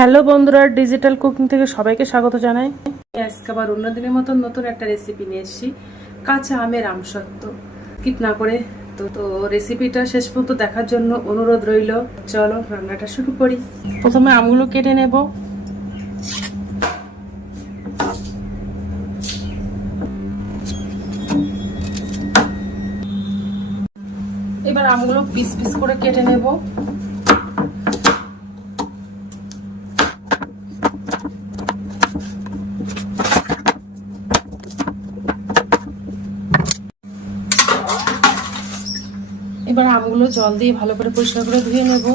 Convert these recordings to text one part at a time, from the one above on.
Hello বন্ধুরা, digital cooking থেকে সবাইকে স্বাগত জানাই। আজকে আবার অন্য দিনের মতন নতুন একটা রেসিপি নিয়ে এসেছি, কাঁচা আমের আমসত্ব স্কিপ না করে, তো তো রেসিপিটা শেষ পর্যন্ত দেখার জন্য অনুরোধ রইল। চলো রান্নাটা শুরু করি। প্রথমে আমগুলো কেটে নেব। এবার আমগুলো পিস পিস করে কেটে নেব। এবার আমগুলো জল দিয়ে ভালো করে পরিষ্কার করে ধুয়ে নেব।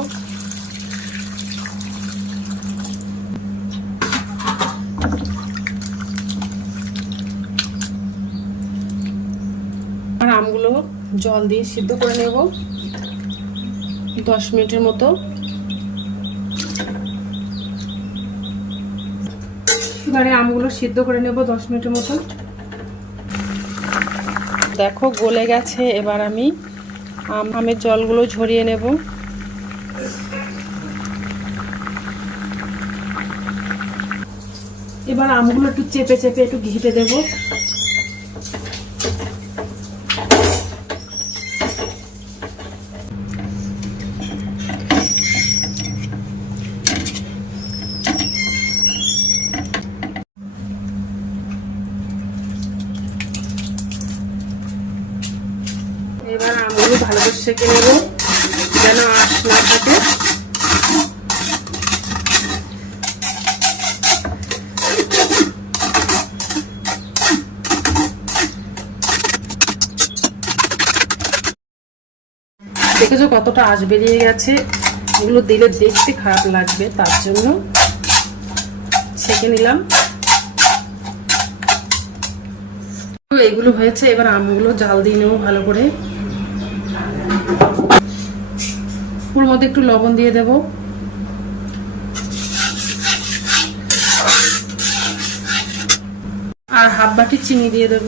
আর আমগুলো জল দিয়ে সিদ্ধ করে নেব দশ মিনিটের মতো। এবারে আমগুলো সিদ্ধ করে নেব দশ মিনিটের মতো দেখো গলে গেছে, এবার আমি আমের জলগুলো ঝরিয়ে নেব। এবার আমগুলো একটু চেপে চেপে একটু ঘিটে দেব এবার আমগুলো ভালো করে সেঁকে নেব? যেন আঁশ না থাকে। দেখেছ কতটা আঁশ বেরিয়ে গেছে? এগুলো দিলে দেখতে খারাপ লাগবে, তার জন্য সেঁকে নিলাম। এগুলো হয়েছে, এবার আমগুলো জাল দিয়ে নেব ভালো করে। ওর মধ্যে একটু লবণ দিয়ে দেব। আর হাফ বাটি চিনি দিয়ে দেব।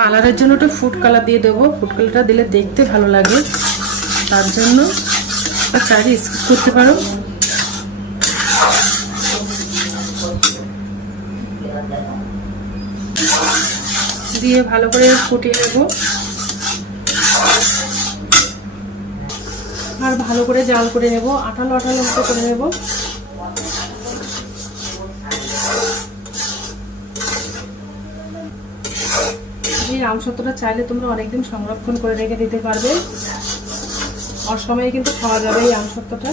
কালারের জন্য একটু ফুড কালার দিয়ে দেবো। ফুড কালারটা দিলে দেখতে ভালো লাগে। তার জন্য চাইলে স্কিপ করতে পারো। দিয়ে ভালো করে ফুটিয়ে নেব। আর ভালো করে জাল করে নেব, আঠালো আঠালো মতো করে নেব। এই আমসত্বটা চাইলে তোমরা অনেকদিন সংরক্ষণ করে রেখে দিতে পারবে। অসময়ে কিন্তু খাওয়া যাবে এই আমসত্বটা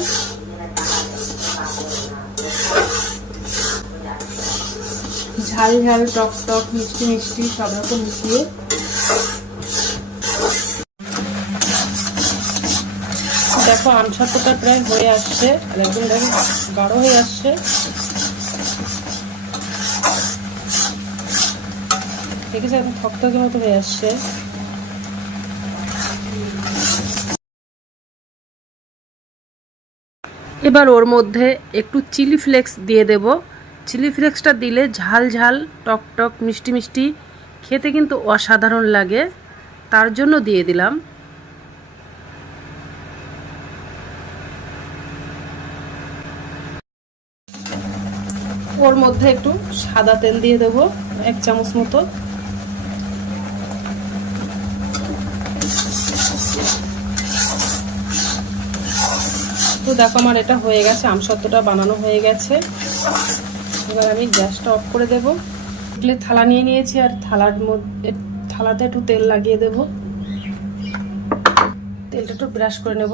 ঝাল ঝাল, টক টক, মিষ্টি মিষ্টি, সব রকম মিশিয়ে। দেখো আমসত্বটা প্রায় হয়ে আসছে। আর একদম দেখো, গাঢ় হয়ে আসছে। দেখেছি, একদম থকথকে মতো হয়ে আসছে। এবার ওর মধ্যে একটু চিলি ফ্লেক্স দিয়ে দেব। চিলি ফ্লেক্সটা দিলে ঝাল ঝাল, টক টক, মিষ্টি মিষ্টি, খেতে কিন্তু অসাধারণ লাগে। তার জন্য দিয়ে দিলাম। ওর মধ্যে একটু সাদা তেল দিয়ে দেবো, এক চামচ মতো। তো দেখো আমার এটা হয়ে গেছে আমসত্বটা বানানো হয়ে গেছে। এবার আমি গ্যাসটা অফ করে দেব। এগুলো থালা নিয়ে নিয়েছি, আর থালার মধ্যে থালাতে একটু তেল লাগিয়ে দেব। তেলটা একটু ব্রাশ করে নেব।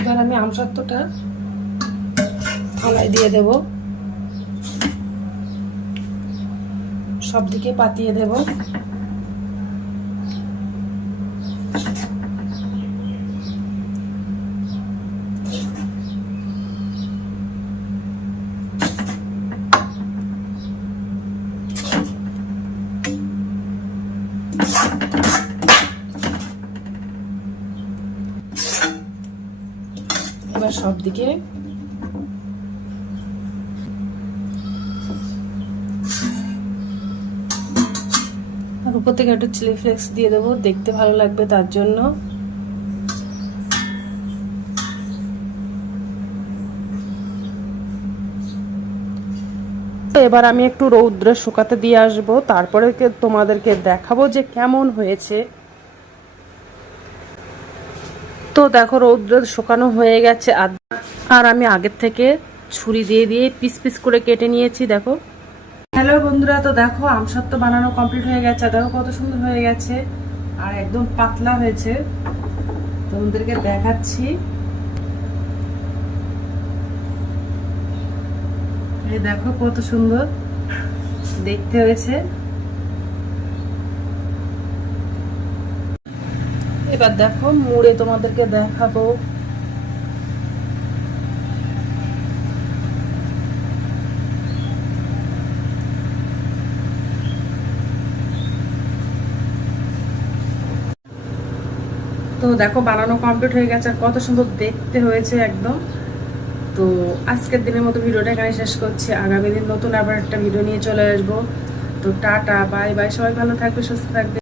এবার আমি আমসত্বটা থালায় দিয়ে দেব। সব দিকে পাতিয়ে দেবো। এবার সব দিকে আর উপর থেকে একটু চিলি ফ্লেক্স দিয়ে দেবো, দেখতে ভালো লাগবে তার জন্য। এবার আমি একটু রৌদ্রে শুকাতে দিয়ে আসব, তারপরে তোমাদেরকে দেখাবো যে কেমন হয়েছে। তো দেখো, রৌদ্রে শুকানো হয়ে গেছে, আর আমি আগের থেকে ছুরি দিয়ে দিয়ে পিস পিস করে কেটে নিয়েছি, দেখো। হ্যালো বন্ধুরা, তো দেখো আমসত্ব বানানো কমপ্লিট হয়ে গেছে দেখো কত সুন্দর হয়ে গেছে, আর একদম পাতলা হয়েছে। তোমাদেরকে দেখাচ্ছি। দেখো কত সুন্দর। দেখতে হয়েছে। এবার দেখো মুড়ে তোমাদেরকে দেখাবো। তো দেখো বানানো কমপ্লিট হয়ে গেছে আর কত সুন্দর দেখতে হয়েছে একদম। তো আজকের দিনের মতো ভিডিওটা এখানে শেষ করছি। আগামী দিন নতুন আবার একটা ভিডিও নিয়ে চলে আসব। তো টাটা বাই বাই সবাই ভালো থাকবে, সুস্থ থাকবে।